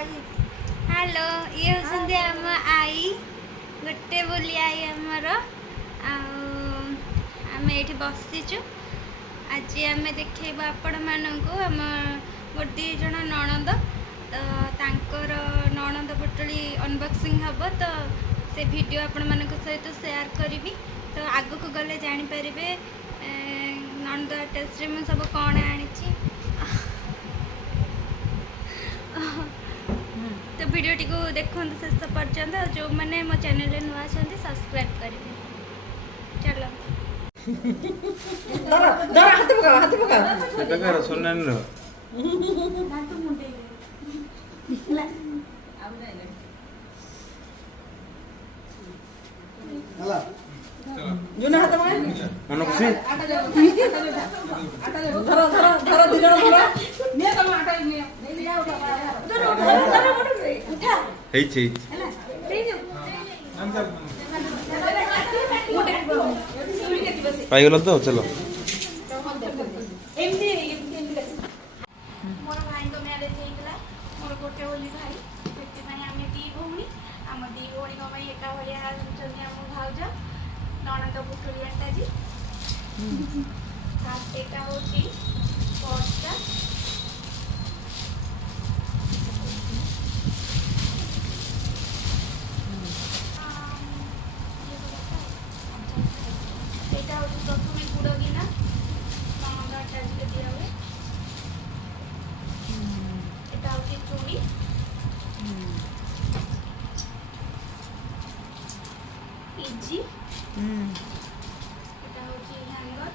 Hello ये होसंदे आम आई गोटे बोली आई आमर आम ये बसीचु आज आम देखा आपण मानक आम गोटे जन नणंद तो तांकर नणंद पुटली अनबॉक्सिंग हम तो से वीडियो आपण मानक सहित शेयर करी तो आग को गले जापर नणंद अटैच मुझे सब कौन आनी तो वीडियो टी को देखो शेष पर्यंत जो मैंने मो चैनल नुआ सब्सक्राइब करेंगे चलो हाथ पका हाथ पका सुनन जुना हाथ पका मन खुशी धरो धरो धरो दिजण धरो ने तम आटा ने ले जाओ धरो धरो धरो उठा हेछि पाई गेल तो चलो एमती मोर भाई को मैरिज होइतला मोर गोटे बोली भाई सेति भाई आमे दी भौणी आम दी भौणी को भाई एका भलिया चन्या मो भाउज नणंद पुटुलियाटा जी एटा होची पर्सटा এটা হচ্ছে প্রথমে গুঁড়ো গিনা ননদ আটাজিকে দিয়া হবে এটা হচ্ছে চুড়ি ইজি এটা হচ্ছে হ্যাঙ্গার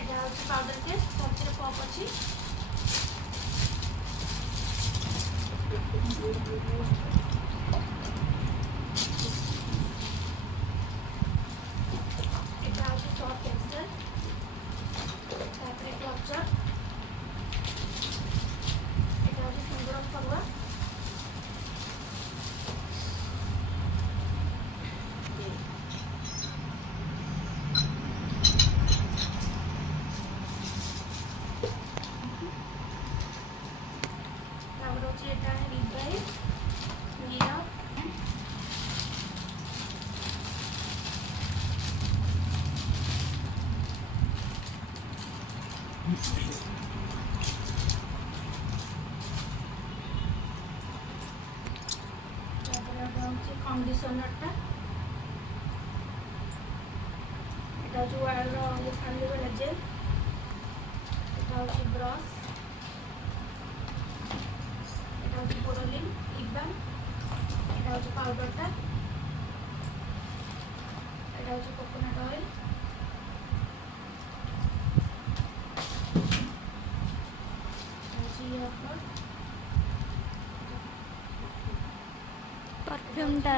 এটা হচ্ছে পাউডার কেস সবচেয়ে পপ আছে এটা হচ্ছে সফট পেন্সিল তারপরে ক্লচার এটা হচ্ছে সুন্দর ফরওয়া তারপরে হচ্ছে এটা রিবাই মিরর তারপরে হচ্ছে কন্ডিশনারটা এটা হচ্ছে অ্যালোভেরা জেল এটা হচ্ছে ব্রাশ এটা হচ্ছে পোরোলিন লিপ বাম এটা হচ্ছে পাউডারটা এটা হচ্ছে কোকোনাট অয়েল परफ्यूमटा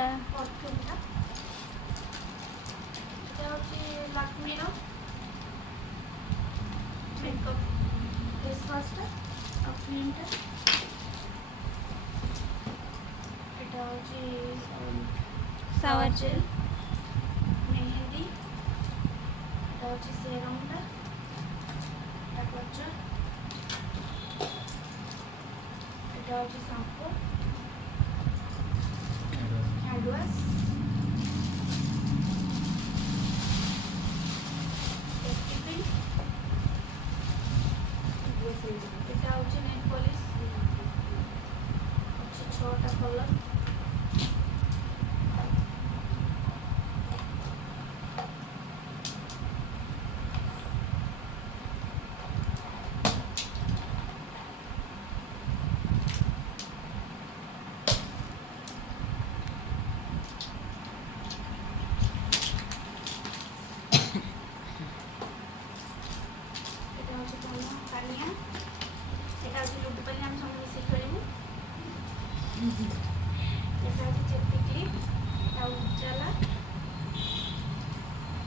এটা হচ্ছে লাকমির মেকআপ ফেস ওয়াশটা আর ক্রিমটা এটা হচ্ছে শাওয়ার জেল মেহেন্দি এটা হচ্ছে সেরামটা এটা ক্লচার এটা হচ্ছে শ্যাম্পু হ্যান্ড ওয়াশ এটা হচ্ছে নেল পলিশ হচ্ছে 6টা কালার এটা হচ্ছে পানিয়া এটা হচ্ছে লুডু পানি আমি সঙ্গে মিশিয়ে খেলবো এটা হচ্ছে চেপটি ক্লিপ এটা উজ্জ্বলা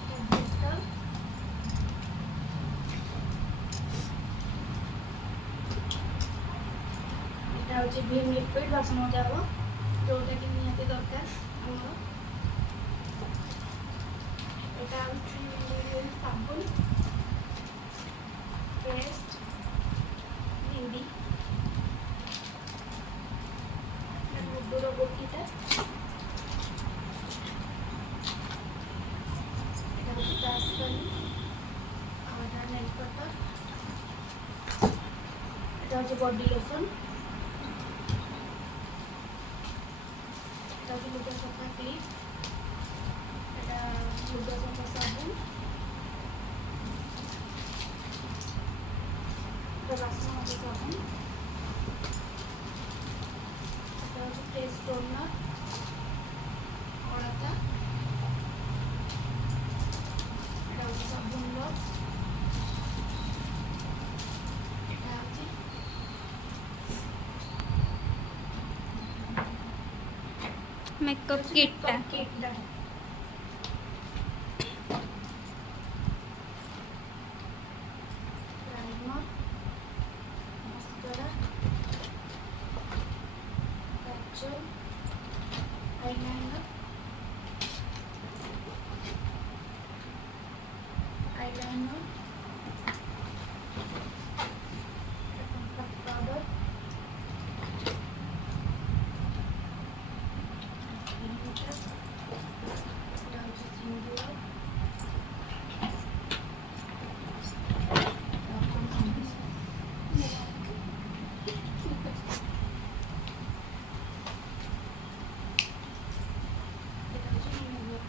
ডিজিটাল এটা হচ্ছে ভিম লিকুইড বাসন যাব जोटा कि निहाती दरकार आमर এটা হচ্ছে সাবুন পেস্ট মেহেন্দি এটা হচ্ছে বডি লোশন, এটা হচ্ছে লুগা সফা ক্লিপ, এটা লুগা সফা সাবুন, এটা বাসন মাজা সাবুন, এটা হচ্ছে ফেস টোনার, অড়াতা, এটা হচ্ছে সাবুন বক্স, এটা হচ্ছে মেকআপ কিটটা কিটটা, প্রাইমার, মাস্কারা, কাজল, আইলাইনার, কম্প্যাক্ট পাউডার, এটা হচ্ছে সিঙ্গুলার, এটা হচ্ছে রিমুভার।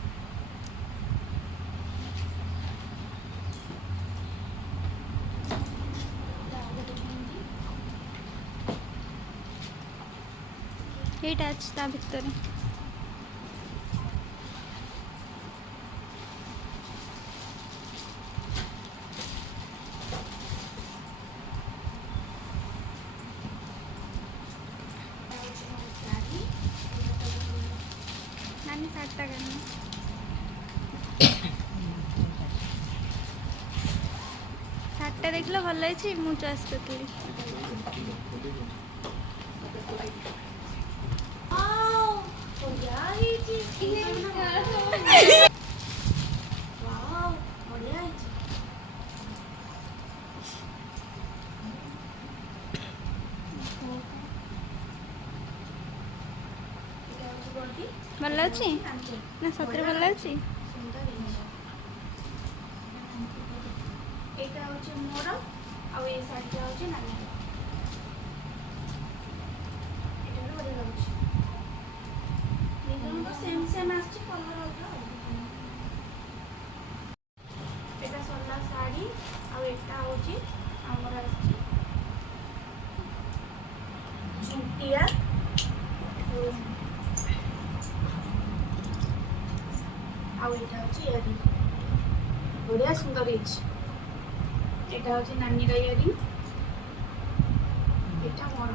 এইটা আছে তা ভিতরে। নানি শার্টটা কেন শার্টটা দেখলে ଭଲ ହେଇଛି ମୁଁ ଚଏସ୍ କରିଥିଲି। ଭଲ ଅଛି ନା ସତରେ ଭଲ ଅଛି? এটা হচ্ছে মোর আর এই শাড়িটা হচ্ছে নানি, এটা হলো বড় লাগুছে, দুটো সেম সেম আসছে কলর অলগা। এটা সল্লা শাড়ি আর এটা হচ্ছে আমার আসছে ঝুটিয়া, আর এটা হচ্ছে ইয়ারিং, বড়িয়া সুন্দর হয়েছে। এটা হচ্ছে নানির ইয়ারিং, এটা বড়।